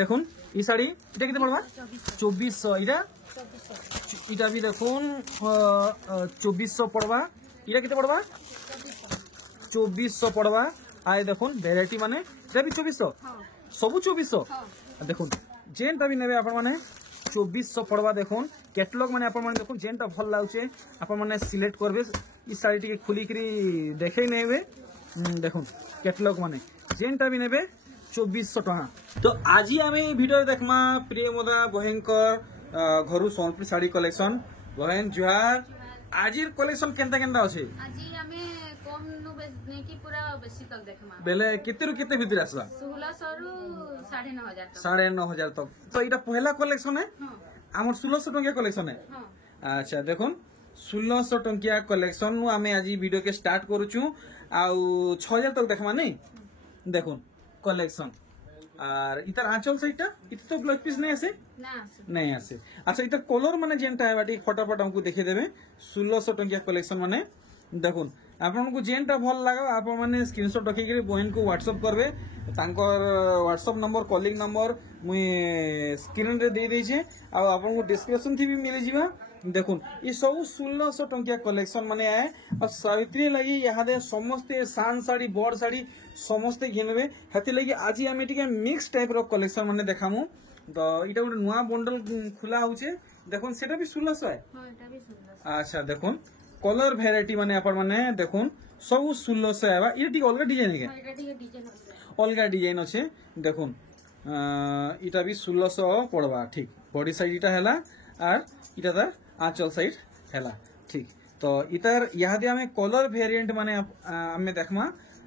দেখুন এই শাড়ি এটা কেতে পড়বা 2400 এটা भी দেখুন 2400 পড়বা এটা কেতে পড়বা 2400 পড়বা আই দেখুন ভ্যারাইটি মানে এটা भी 2400 सबू 2400 দেখুন जेनटा भी नेबे आपण माने 2400 पड़वा देखुन कैटलॉग माने आपण माने देखुन जेनटा भल लागुचे आपण माने सिलेक्ट करबे ई साड़ी टिके खुली करी देखे नेबे देखुन कैटलॉग माने जेनटा भी नेबे 2400 टका। तो आज आम भिडियो देखमा प्रियमदा बहनकर घरु सोनपुर साड़ी कलेक्शन बहन जुहार आज कलेक्शन केनता केनता अछि आज हमें कम नु नेकी पूरा बेसी तक देखमा बेले केते रु केते भितर आसला 1600 रु 9500 तक 9500 तक। तो इटा पहला कलेक्शन है हमर 1600 टंकिया कलेक्शन है। अच्छा देखुन 1600 टंकिया कलेक्शन नु आमे आज वीडियो के स्टार्ट करूछु आउ 6000 तक देखमा नहीं देखुन कलेक्शन और इतर आंचल साइडटा इत तो ब्लाउज पीस नहीं आसे नहीं आसे। अच्छा इतर कलर माने जेनटा है बाटी फटाफट हमको देखे देबे 1600 टंकिया कलेक्शन माने देखुन आपन को जेनटा भल लागा आप माने स्क्रीनशॉट रखी के बहन को व्हाट्सएप करबे तांकर व्हाट्सएप नंबर कॉलिंग नंबर मुई स्क्रीन रे दे देछे आ आपन को डिस्क्रिप्शन थी भी मिले जिबा देखुन ये सब 1600 टंकिया कलेक्शन माने आए और सावित्री लगी यहाँ दे समस्ते सान साड़ी बड़ साड़ी समस्ते घिनबे हेति लगी आज आमे टिके मिक्स टाइप रो कलेक्शन माने देखामु। तो इटा गोटे नुआ बंडल खुला होचे देखुन सेटा भी 1600 है। हां एटा भी 1600। अच्छा देखुन कलर वेराइटी माने आपण माने देखुन सब 1600 आबा इटा टिके अलगा डिजाइन के एटा टिके डिजाइन होचे अलगा डिजाइन अछि देखुन इटा भी 1600 पड़वा ठीक बॉडी साइड इटा हैला और इटा दा आंचल साइड हैला ठीक। तो इतर यादे हमें कलर वेरिएंट माने हमें देखमा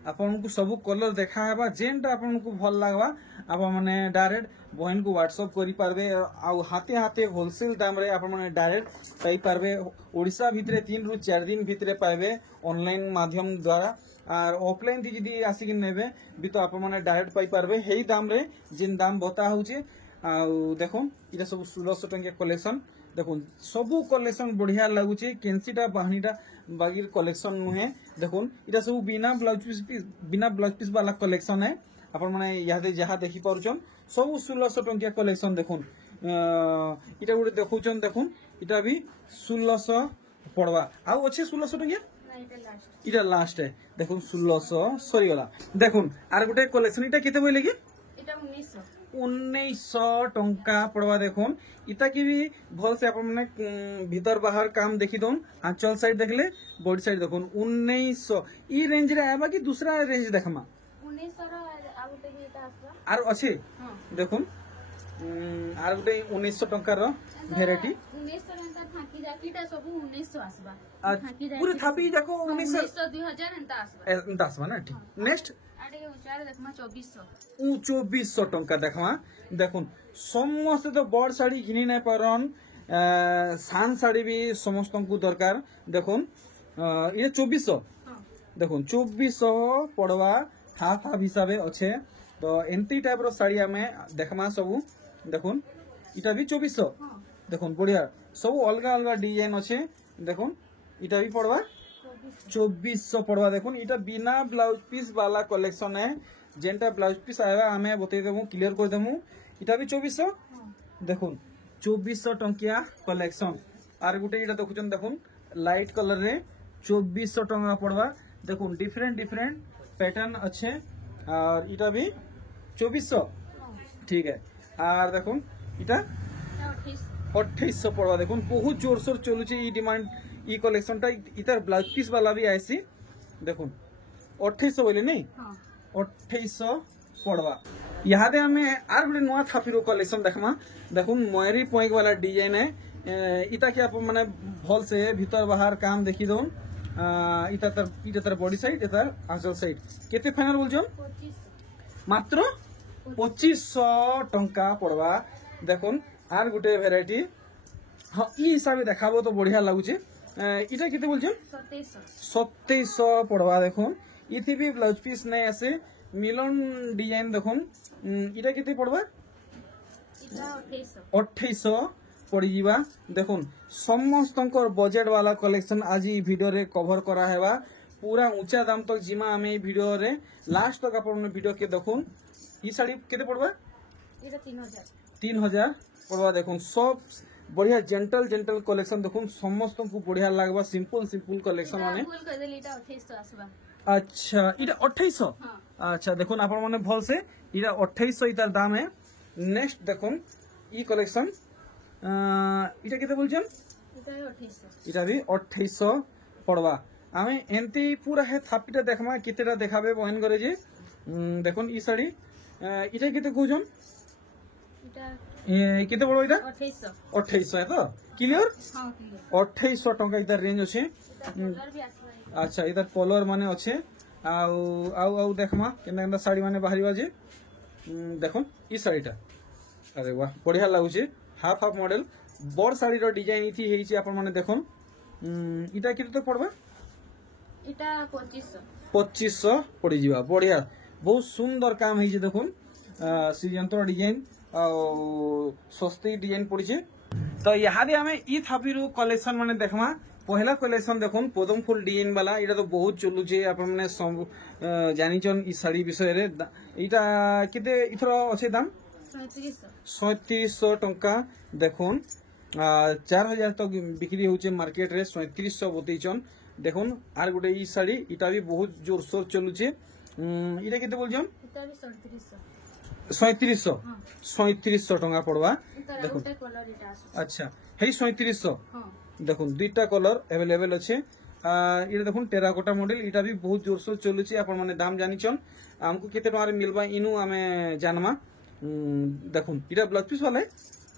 आपन को सब कलर देखा हेबा जेनटा आपन को भल लागबा आप माने डायरेक्ट बहन को व्हाट्सएप करि पारबे आ हाथे हाथे होलसेल दाम रे आप माने डायरेक्ट पाई पारबे ओडिसा भितरे 3 रु 4 दिन भितरे पाइबे ऑनलाइन माध्यम द्वारा और ऑफलाइन थी जदी आसी कि नेबे भी तो आप माने डायरेक्ट पाई पारबे हेई दाम रे जिन दाम बता होचे आ देखो इटा सब 1600 टंका कलेक्शन देखुन सबू कलेक्शन बढ़िया लगुचे केंसीटा बाहनीटा बागिर कलेक्शन नुहे देखुन इटा सब बिना ब्लाउज पीस वाला कलेक्शन है अपन माने यादे जहाँ देखि पारुचन सब 1600 टंकिया कलेक्शन देखुन इटा गुटे देखुचन देखुन इटा भी 1600 पड़वा आउ अच्छे 1600 टंकिया इटा लास्ट है देखुन 1600 सरी गला देखुन आर गुटे कलेक्शन इटा केते बोले कि इटा 1900 टंका पड़वा देखुन इता की भी भल से आप माने भीतर बाहर काम देखी दोन आंचल साइड देखले बॉडी साइड देखुन 1900 ई रेंज रे आबा कि दूसरा रेंज देखमा 1900 रो आगु ते एटा आसबा आर अछि देखुन आर गुटे 1900 टंका रो वेराइटी 1900 एंता थाकी जाकीटा सब 1900 आसबा थाकी जा पूरे थापी जाको 1900 2000 एंता आसबा ना ठीक नेक्स्ट आडे उचार देखमा 2400 2400 टंका देखमा देखुन समस्त तो बड़ साड़ी घिनी नै परन सान साड़ी भी समस्त को दरकार देखुन ये 2400 देखुन 2400 पड़वा हाफ हाफ हिसाबे अच्छे। तो एंती टाइप रो साड़ी हमें देखमा सब देखुन इटा भी 2400 देखुन बढ़िया सब अलग अलग डिजाइन अच्छे देखुन इटा भी पड़वा 2400 पड़वा देखुन इटा बिना ब्लाउज पीस वाला कलेक्शन है जेनटा ब्लाउज पीस आएगा हमें बतई देमु क्लियर कर देमु इटा भी 2400 देखुन 2400 टंकिया कलेक्शन आर गुटे इटा देखुचन देखुन लाइट कलर रे 2400 टंका पड़वा देखुन डिफरेंट डिफरेंट पैटर्न अच्छे और इटा भी 2400 ठीक है। और देखुन इटा 2800 पड़वा देखुन बहुत जोर सोर चलुचे ई डिमांड ई कलेक्शन टा इतर ब्लाउज पीस वाला भी आइसी देखुन 2800 बोले नहीं 2800 पड़वा यहाँ दे हमें आर गुटे नुआ थापीरो कलेक्शन देखमा देखुन मयरी पॉइंट वाला डिजाइन है इता के आप माने भल से भीतर बाहर काम देखी दोन इता तर बॉडी साइड इता आंचल साइड केते फाइनल बोलछन 2500 मात्र 2500 टंका पड़वा देखुन आर गुटे वेराइटी हाँ ई हिसाब देखाबो तो बढ़िया लगुचे इटा केते बोलछन 2700 पड़वा देखुन इथि भी ब्लाउज पीस नहीं आसे मिलन डिजाइन देखुन इटा केते पड़वा 2800 पड़ी जीवा देखुन समस्त बजेट वाला कलेक्शन आज वीडियो रे कवर करा हेबा पूरा ऊंचा दाम तक जिमा हमें वीडियो रे लास्ट तक अपन वीडियो के देखुन ई साड़ी केते पड़वा এটা 3000 3000 पड़वा देखुन सब बढ़िया जेंटल जेंटल कलेक्शन देखुन समस्त को बढ़िया लागबा सिंपल सिंपल कलेक्शन माने फुल कर देली এটা 2800 আসবা अच्छा इटा 2800 हां अच्छा देखुन आपण माने भल से इटा 2800 इतार दाम है नेक्स्ट देखुन ई कलेक्शन इटा केते बोलछन এটা 2800 इटा भी 2800 पड़वा आमे एंती पूरा है थापीटा देखमा केतेटा देखाबे बहन करे जे देखुन ई साड़ी इटा केते कहजन এটা ये केते बड़ो इटा 2800 2800 है तो क्लियर हां क्लियर 2800 टका इधर रेंज अच्छे कलर भी আসবা अच्छा इधर कलर माने अच्छे आउ आउ आउ देखमा केना केना साड़ी माने बाहरी बाजे देखो ई साड़ीटा अरे वाह बढ़िया लागुचे हाफ हाफ मॉडल बड़ साड़ी रो डिजाइन इथि हेछि अपन माने देखो इटा केते तो पड़बा এটা 2500 2500 पड़ी जीवा बढ़िया बहुत सुंदर काम हेछि देखुन श्रीयंत्र डिजाइन सस्ती डिजाइन पड़ी तो यहाँ आम ई थापीरु कलेक्शन माने देखमा पहला कलेक्शन देखुन पदम फुल डिजाइन वाला इटा तो बहुत चलुचे आपण माने सब जानिचन ई साड़ी विषय रे इटा केते इथरो अछि दाम 3700 टंका देखुन 4000 तक बिक्री होचे मार्केट रे 3700 बतैचन देखुन आर गुटे ई साड़ी इटा भी बहुत जोर सोर चलुचे इटा केते बोलजन এটা भी 3700 3700 टंका पड़वा এটা देखुन গোটে কলর এটা আসছে अच्छा हे 3700 हां देखुन दुईटा कलर अवेलेबल अच्छे ये देखुन टेराकोटा मॉडल इटा भी बहुत जोर से चलुची आपण माने दाम जानिचन हमको केते टका रे मिलबा इनु हमें जानमा देखुन इटा ब्लाउज पीस वाला है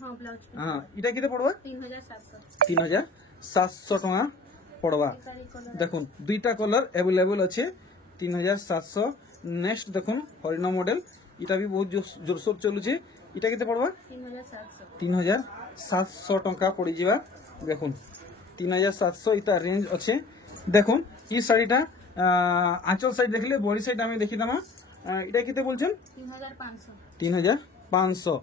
हां ब्लाउज हां इटा केते पड़वा 3700 3700 टका पड़वा साड़ी कलर देखुन दुईटा कलर अवेलेबल अच्छे 3700 नेक्स्ट देखुन हरिना मॉडल इटा भी बहुत जोरसोर चलुचे इटा केते पड़वा 3700 टंका पड़ी जीवा देखुन 3700 इता रेंज अच्छे देखुन ई साड़ीटा आंचल साइड देखले बॉडी साइड आमे देखि दमा इटा केते बोलछन 3500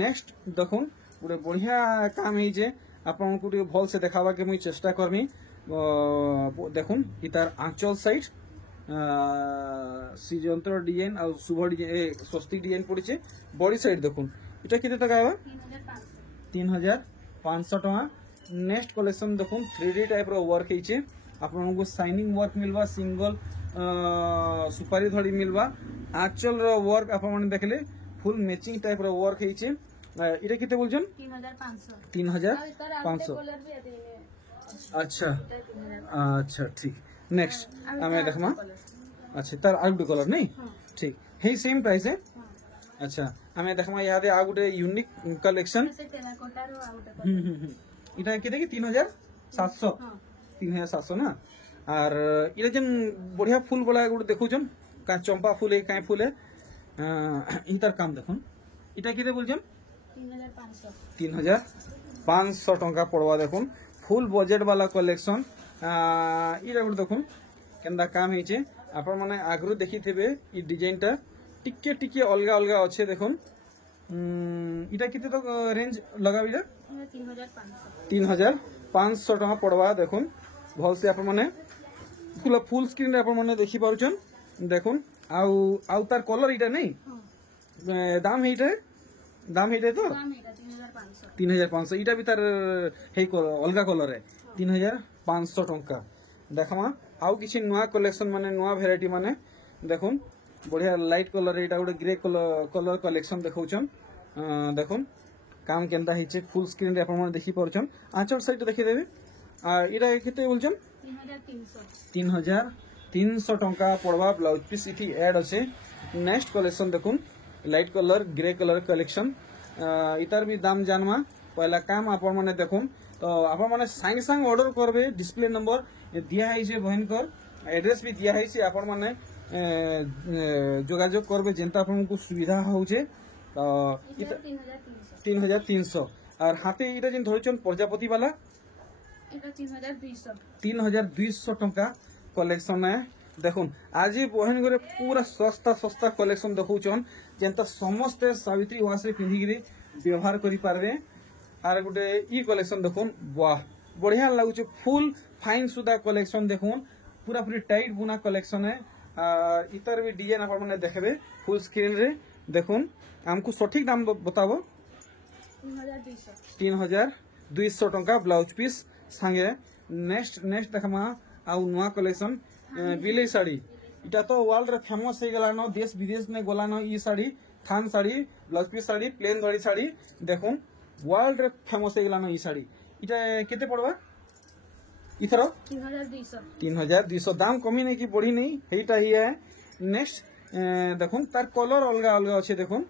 नेक्स्ट देखुन पूरे बढ़िया काम है जे आपन को भल से देखावा के मुई चेष्टा करमी देखुन इतार आंचल साइड श्रीयंत्र डिजाइन और शुभ डिजाइन स्वस्तिक डिजाइन पड़े बॉडी साइड देखुन इटा केते टका है 3500 टका नेक्स्ट कलेक्शन देखुन 3D टाइप रो वर्क हेचे आपको शाइनिंग वर्क मिलवा सिंगल सुपारी धड़ी मिलवा आंचल रो वर्क आप देखले फुल मैचिंग टाइप रो वर्क हेचे इटा केते बोलजन 3500 अच्छा अच्छा ठीक नेक्स्ट हमें देखमा अच्छा तार आउट कलर नहीं ठीक हे सेम प्राइस है अच्छा हमें देखमा यहाँ दे आ गुटे यूनिक कलेक्शन इटा केते कि 3700 3700 ना और इटा जन बढ़िया फूल वाला गुटे देखुजन का चंपा फूल है काई फूल है इतार काम देखुन इटा केते बोलजन 3500 टंका पड़वा देखुन फुल बजेट वाला कलेक्शन इटा गुटे देखुन केंदा काम हेचे आपण माने आगरु देखि थिबे ई डिजाइन टा टिके टिके अलगा अलगा अच्छे देखुन इटा केते तो रेंज लगाबीला 3500 टका पड़वा देखुन भल से आप माने फुल स्क्रीन रे आप माने देखि पारुचन देखुन आउ तार कलर इटा नहीं दाम हेटे तो 3500 इटा भी तार हे अलगा कलर है 3500 टंका देखमा आउ किछि नुआ कलेक्शन माने नुआ वेराइटी माने देखुन बढ़िया लाइट कलर एटा गोटे ग्रे कलर कलेक्शन देखौछन देखुन काम केनता हिचे फुल स्क्रीन रे आपण देखि परछन आंचल साइड देखि देबे इटा केते बोलछन 3300 टंका पड़वा ब्लाउज पीस इथि ऐड अछि नेक्स्ट कलेक्शन देखुन light colour grey colour collection इतार भी दाम जानवा पहला काम आपण माने देखुन तो आपण माने संग संग ऑर्डर करबे डिस्प्ले नंबर दिया है जे भयंकर एड्रेस भी दिया है से आपण माने जोगाजोग करबे जेंता आपण को सुविधा होउचे तो 3300 और हाथे इटा जिन धरचन प्रजापति वाला এটা 3200 3200 टंका कलेक्शन है देखुन आज बहन घरे पूरा सस्ता सस्ता कलेक्शन देखौछन जेंता समस्त सावित्री वासरे पिंधिगिरी व्यवहार करि पारबे आर गुटे ई कलेक्शन देखुन वाह बढ़िया लागुचे फुल फाइन सुदा कलेक्शन देखुन पूरा पूरी टाइट बुना कलेक्शन है इतर भी डिजाइन आप माने देखबे फुल स्क्रीन रे देखुन आमको सठिक दाम बताबो 3200 टंका ब्लाउज पीस संगे नेक्स्ट देखमा आउ नुआ कलेक्शन बिले साड़ी इटा तो वर्ल्ड रे फेमस हो गला न देश विदेश में गला न ई साड़ी थान sari blouse piece sari plain धड़ी साड़ी देखुन वर्ल्ड रे फेमस हो गला न ई साड़ी इटा केते पड़वा इथरो 3200 दाम कमी नहीं कि बढ़ी नहीं हेटा ही है नेक्स्ट देखुन तार कलर अलगा अलगा अच्छे देखुन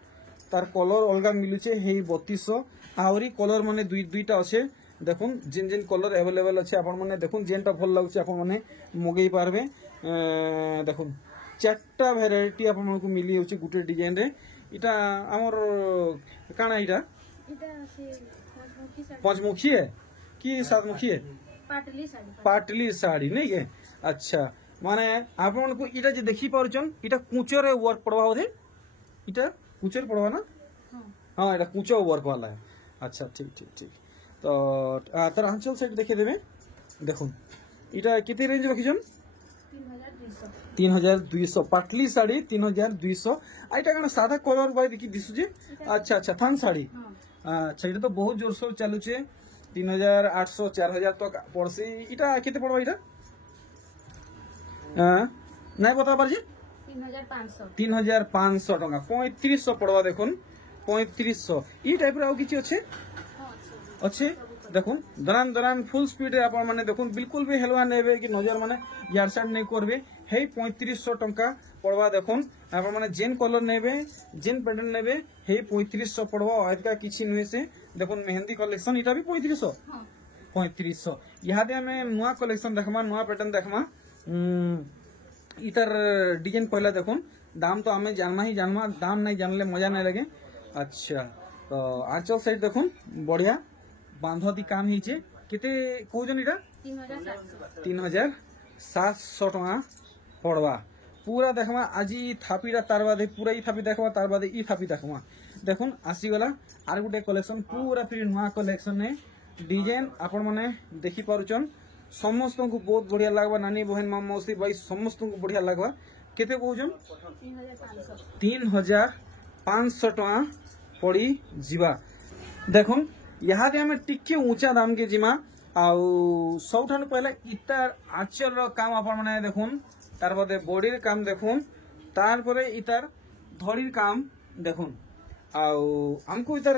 तार कलर अलगा मिलुचे हे 3200 आहरी कलर माने दुईटा अच्छे देखुन जिन जिन कलर अवेलेबल अच्छे आपण माने देखुन जेनटा भल लागुचे आपण माने मगेई पारबे देखुन चारटा वेराइटी आपण मानकु मिली होचे गुटे डिजाइन रे इटा हमर काना इटा पंचमुखी है कि सातमुखी है पाटली साड़ी नहीं के अच्छा माने आपण को इटा जे देखि पारुचन इटा कुचर वर्क पड़वा होदे इटा कुचर पड़वा ना हां इटा कुचो वर्क वाला है अच्छा ठीक ठीक ठीक तो तर आंचल सेट देखे देबे देखुन इटा किते रेंज रखिजन 3200 पाटली साड़ी 3200 आइटा कना सादा कलर बाय देखि दिसु जे अच्छा अच्छा थान साड़ी अच्छा इटा तो बहुत जोर से चालू छे 3800 4000 तक पड़सी इटा केते पड़वा इटा नहीं बता पार जी 3500 टंका 3500 पड़वा देखुन 3500 ई टाइप रो किछि अछि अच्छे देखुन दरान दरान फुल स्पीड रे आपण माने देखुन बिल्कुल भी हेलवा नेबे कि नजर माने यार साइड नहीं करबे हे 3500 टंका पड़वा देखुन आपण माने जेन कलर नेबे जेन पैटर्न नेबे हे 3500 पड़वा आजका किछि नहे से देखुन मेहंदी कलेक्शन इटा भी 3500 यहादे हमें नुआ कलेक्शन देखमा नुआ पैटर्न देखमा इतर डिजाइन पहला देखुन दाम तो हमें जानना ही जानवा दाम नहीं जानले मजा नहीं लगे अच्छा तो आंचल साइड देखुन बढ़िया बांधती काम हिचे केते कोजन इटा 3700 टका पड़वा पूरा देखमा आज थापीटा तार बादे पूरा ई थापी देखवा तार बादे ई थापी देखवा देखुन आसी गला आर गुटे कलेक्शन पूरा फिर नुआ कलेक्शन ने डिजाइन आपण माने देखि पारुचन समस्त को बहुत बढ़िया लगवा नानी बहन मामा मौसी भाई समस्त को बढ़िया लगवा केते कोजन 3500 टका पड़ी जीवा देखुन यहाँ दे हमें टिके ऊंचा दाम के जिमा आउ सबठान पहले इतार आंचल रो काम आपण माने देखुन तार बदे बॉडी रे काम देखुन तार परे इतार धड़ी काम देखुन आउ हमको इतार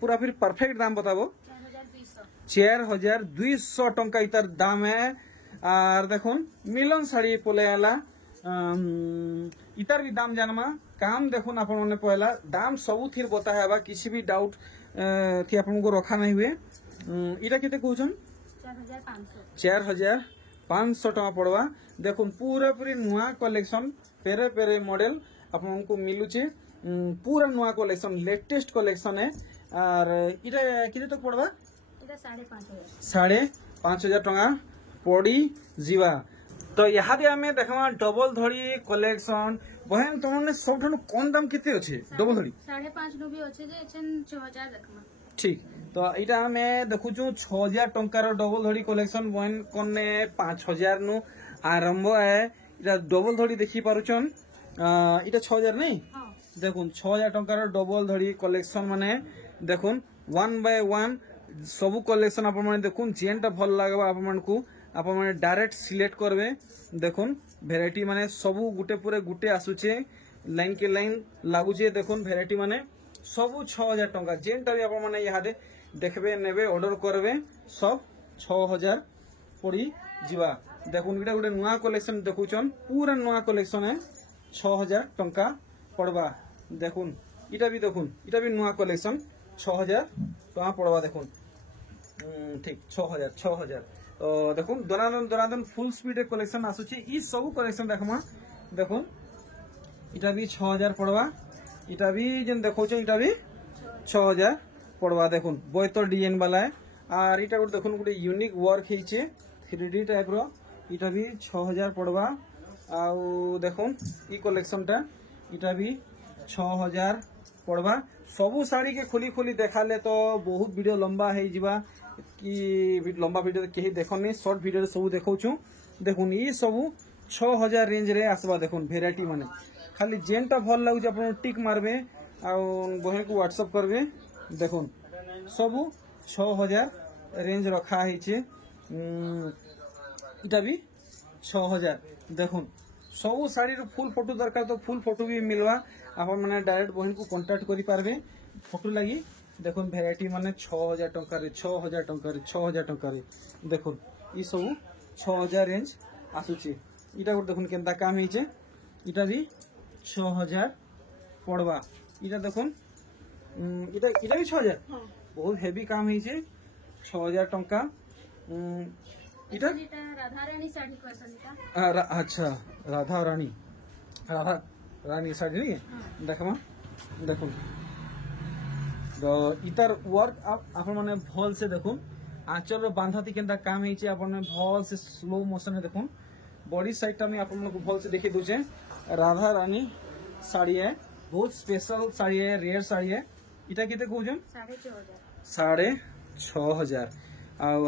पूरा फिर परफेक्ट दाम बताबो 4200 टंका इतार दाम है और देखुन मिलन साड़ी पोले आला इतार भी दाम जानमा काम देखुन आपण माने पहला दाम सबु थिर बताहेबा किसी भी डाउट थी आपन को रखा नहीं हुए इटा केते कहउछन 4500 टका पड़वा देखुन पूरा पूरी नुआ कलेक्शन पेरे पेरे मॉडल आपन को मिलुचे पूरा नुआ कलेक्शन लेटेस्ट कलेक्शन है और इटा केते तक पड़वा इटा 5500 टका पड़ी जीवा तो यहाँ दे हमें देखमा डबल धड़ी कलेक्शन बहन तुमने सबठानु कौन दाम केते अछि डबल धड़ी 5.5 नो भी अछि जे एछन 6000 देखमा ठीक तो इटा हमें देखुछु 6000 टंकार डबल धड़ी कलेक्शन बहन कोने 5000 नु आरंभ है इटा डबल धड़ी देखि पारुचन इटा 6000 नहीं देखुन 6000 टंकार डबल धड़ी कलेक्शन माने देखुन 1 बाय 1 सब कलेक्शन आप माने देखुन जेनटा भल लागबा आप मन को आप माने डायरेक्ट सिलेक्ट करबे देखुन वेराइटी माने सबु गुटे पूरे गुटे आसुचे लाइन के लाइन लागुचे देखुन वेराइटी माने सबु 6000 टंका जेनटा भी आप माने यहाँ दे देखबे नेबे ऑर्डर करबे सब 6000 पड़ी जीवा देखुन इटा गुटे नुआ कलेक्शन देखुचन पूरा नुआ कलेक्शन है 6000 टंका पड़वा देखुन इटा भी नुआ कलेक्शन 6000 टंका पड़वा देखुन ठीक 6000 तो देखुन दनादन फुल स्पीड कलेक्शन आसुची ई सब कलेक्शन देखमा देखुन इटा भी 6000 पड़वा इटा भी जन देखो इटा भी 6000 पड़वा देखुन बोयतर डिजाइन वाला है और इटा गुटे देखुन गुटे यूनिक वर्क हेचे 3D टाइप रो इटा भी 6000 पड़वा आउ देखुन ई कलेक्शन टा इटा भी 6000 पड़वा सबु साड़ी के खोली खोली देखाले तो बहुत वीडियो लंबा है जीवा कि लंबा वीडियो केही देखनी शॉर्ट वीडियो सब देखौछु देखुन ई सब 6000 रेंज रे आसबा देखुन वेराइटी माने खाली जेनटा भल लगुच आप टिक मारबे बहन को व्हाट्सअप करबे देखुन सबू 6000 रेंज रखा है इटा भी 6000 देखुन सबू शाड़ी फुल फोटो दरकार तो फुल फोटो भी मिलवा आप मैंने डायरेक्ट बहन को कांटेक्ट करि पारबे फोटो लगी देखुन भेराइटी माने 6000 टंका 6000 टंका 6000 टंका देखुन ई सब 6000 रेंज आसुची इटा गोटे देखुन केनता काम ହେଇचे इटा भी 6000 पड़वा इटा देखुन इटा इटा भी 6000 बहुत हेवी काम ହେଇचे 6000 टंका इटा राधा रानी साड़ी कहसन अच्छा राधा रानी साड़ी नहीं देखमा देखुन तो इतार वर्क आप माने भल से देखुन आंचल बांधती केनता काम ହେଇचे आप भल से स्लो मोशन देखुन बॉडी साइड टा में आप लोग भल से देखि दोचे राधा रानी साड़ी है बहुत स्पेशल साड़ी है रेयर साड़ी है इटा केते कहउजन 6500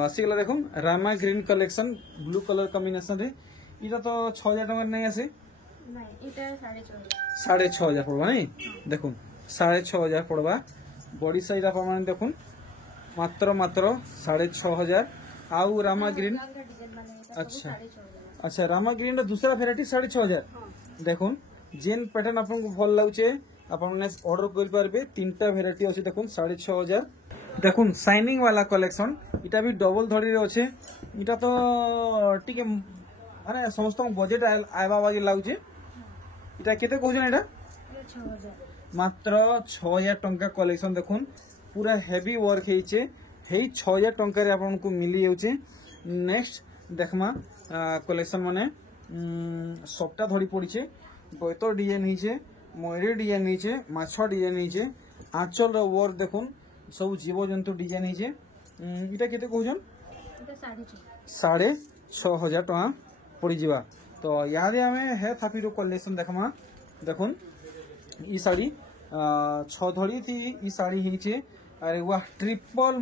आसीगला देखुन Rama green collection blue colour combination रे इटा तो 6000 टका नहीं आसे नहीं इटा 6500 पड़वा नहीं देखुन 6500 पड़वा बॉडी साइड आप माने देखुन मात्र 6500 आउ रामा ग्रीन अच्छा अच्छा रामा ग्रीन दूसरा भेराइटी 6500 देखुन जेन पैटर्न आपको भल लगुचे आपने ऑर्डर कर पारबे तीनटा भेराइटी अच्छे देखुन 6500 देखुन शाइनिंग वाला कलेक्शन इटा भी डबल धड़ी रे अच्छे इटा तो टिके माने समस्त बजेट आइबा बागी लागुचे इटा केते कहउछन इटा 6000 मात्र 6000 टंका कलेक्शन देखुन पूरा हेवी वर्क ହେଇचे हेई 6000 टंका रे आपनको मिली जाउचे नेक्स्ट देखमा कलेक्शन माने सबटा धड़ी पड़ीचे बैतर डिजाइन नीचे मयूरी डिजाइन नीचे माछा डिजाइन नीचे आंचल रो वर्क देखुन सब जीव जंतु डिजाइन नीचे इटा केते कहउछन इटा 6500 टका पड़ी जीवा तो याद हमें है थापी रो कलेक्शन देखमा देखुन ई साड़ी 6 धड़ी थी ई साड़ी हीचे अरे वाह ट्रिपल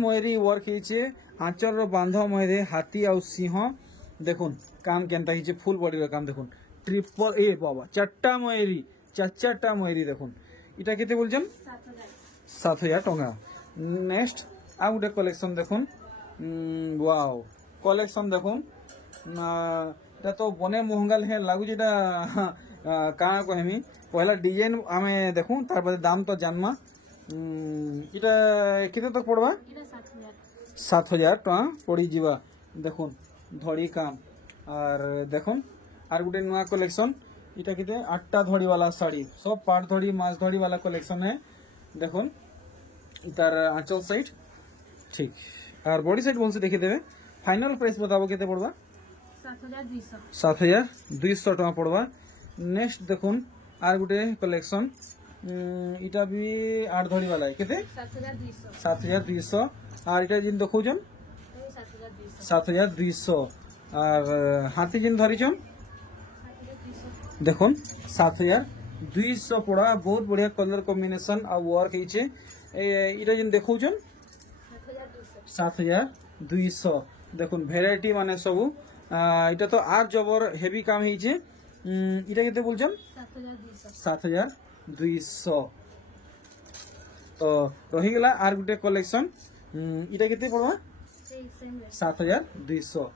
मयूरी वर्क हीचे आंचल रो बांध मयूरी हाथी आ सिंह देखुन काम केनता हीचे फुल बॉडी रो काम देखुन ट्रिपल ए बाबा चारटा मयूरी देखुन इटा केते बोलछन 7000 टका नेक्स्ट आ गुटे कलेक्शन देखुन वाओ कलेक्शन देखुन इटा तो बने महंगाल है लागु जेटा का कहमी पहला डिजाइन आमे देखुन तार बाद दाम तो जानमा इटा केते तक पड़वा इटा 7000 टका पड़ी जीवा देखुन धड़ी काम और देखुन आर गुटे नुआ कलेक्शन इटा केते 8टा धड़ी वाला साड़ी सब पाट धड़ी माछ धड़ी वाला कलेक्शन है देखुन इतार आंचल साइड ठीक और बॉडी साइड बोल से देखि देबे फाइनल प्राइस बताबो केते पड़वा 7200 टका पड़वा नेक्स्ट देखुन आर गुटे कलेक्शन इटा भी 8 धड़ी वाला है केते 7200 और इटा जिन देखौजन 7200 और हाथी जिन धरिछन देखुन 7200 पड़ा बहुत बढ़िया कलर कॉम्बिनेशन आ वर्क हीचे इटा जिन देखौजन 7200 देखुन भेराइटी माने सब इटा तो आर जबर हेवी काम हीचे इटा केते बोलछन 7200 तो रही गला आर गुटे कलेक्शन इटा केते पड़वा 7200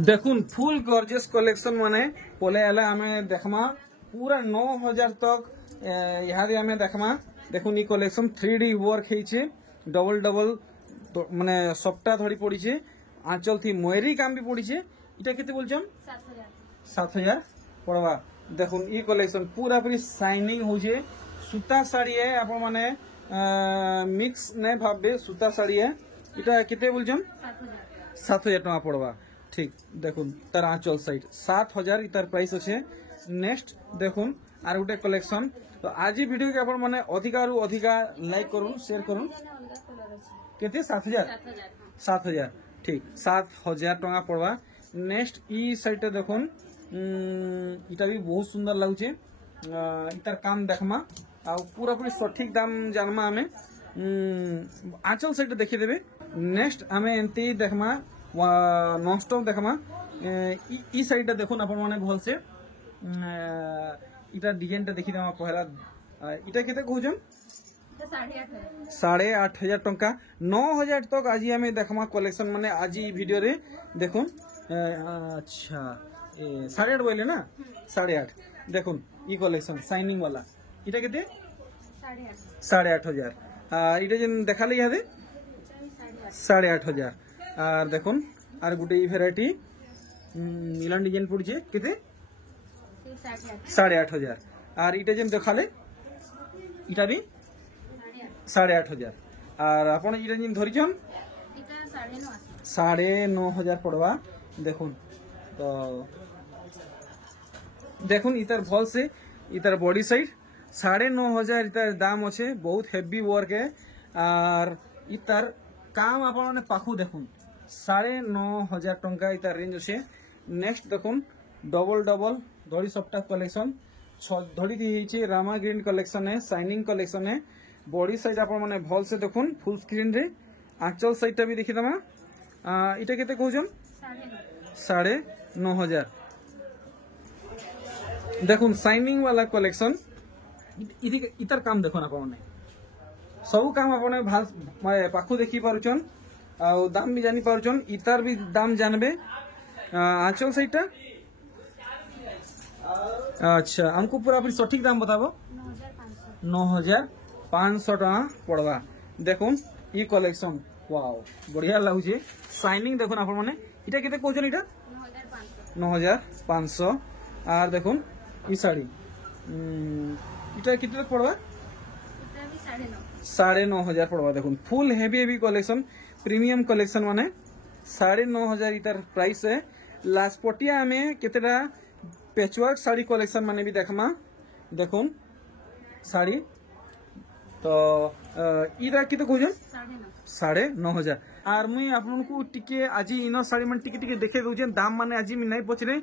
देखुन फुल गॉर्जियस कलेक्शन माने पोले आला हमें देखमा पूरा 9000 तक यहाँ हमें देखमा देखुन ई कलेक्शन 3D वर्क हीचे डबल माने सबटा धड़ी पड़ीचे आंचल थी मयूरी काम भी पड़ीचे इटा केते बोलछन 7000 पड़वा देखुन ई कलेक्शन पूरा पूरी शाइनिंग होजे सूता साड़ी है आप माने मिक्स नहीं भाबे सूता साड़ी है इटा केते बोलछन 7000 टका पड़वा ठीक देखुन तार आंचल साइड 7000 इतार प्राइस अच्छे नेक्स्ट देखुन आर गुटे कलेक्शन तो आज वीडियो के आपण माने अधिका रु अधिका लाइक करूँ शेयर करूँ केते 7000 ठीक 7000 टका पड़वा नेक्स्ट ई साइड देखुन इटा भी बहुत सुंदर लगुचे इतार काम देखमा आ पूरा पूरी सठिक दाम जानमा हमें आंचल साइड देखि देबे नेक्स्ट हमें एंती देखमा नॉन स्टॉप देखमा ई साइड देखुन आपण माने भल से इटा डिजाइन देखी देमा पहला इटा केते कहउछन এটা 8,500 8,500 टंका 9,000 तक आज हमें देखमा कलेक्शन माने आज ई वीडियो रे देखुन अच्छा 8.5 बोले ना 8.5 देखुन ई कलेक्शन साइनिंग वाला इटा केते 8,500 इटा जेन देखाले यादे 8,500 আর দেখুন আর গুটে এই ভ্যারাইটি মিলান ডিজাইন পড়ছে কেতে 8,500 আর এটা যেন দেখালে এটা বি 8,500 আর আপন এটা যেন ধরিছন এটা 9,500 9,500 পড়বা দেখুন তো দেখুন ইতার ভাল সে ইতার বডি সাইড 9,500 ইতার দাম আছে বহুত হেভি ওয়ার্ক है আর ইতার কাম আপন মানে পাখু দেখুন 9,500 टंका इतार रेंज अच्छे नेक्स्ट देखुन डबल डबल धड़ी सप्ताह कलेक्शन धड़ी दी रामा ग्रीन कलेक्शन है साइनिंग कलेक्शन है बॉडी साइड आप भल से देखुन फुल स्क्रीन रे आंचल साइड भी देखी दमा इटा केते कहउछन 9,500 देखुन साइनिंग वाला कलेक्शन इतार काम देखुन आपने सब काम आपने पाखु देखी पारुछन दाम भी जानी पारुछन इतार भी दाम जानबे आंचल साइडटा अच्छा हमको पूरा अपनी सटीक दाम बताबो 9,500 टका पड़वा देखुन ई कलेक्शन वाओ बढ़िया लागुचे साइनिंग देखुन आपन माने इटा केते कहउछन इटा 9,500 आर देखुन ई साड़ी इटा केते पड़वा এটা भी 9,500 9,500 पड़वा देखुन full heavy heavy collection premium collection माने 9,500 इतार प्राइस है लास्पटिया में केतेटा पैचवर्क साड़ी कलेक्शन माने भी देखमा देखुन साड़ी तो इरा किते कहउछन 9,500 आर मुई आपन को टिके आज इनो साड़ी मन टिके टिके देखे दउछन दाम माने आज मी नहीं पचरे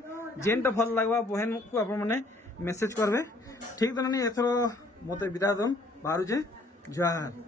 जेनटा भल लागबा बहन को आपन माने मैसेज करबे ठीक त नहीं एथरो मते विदा दम बाहरु जे जय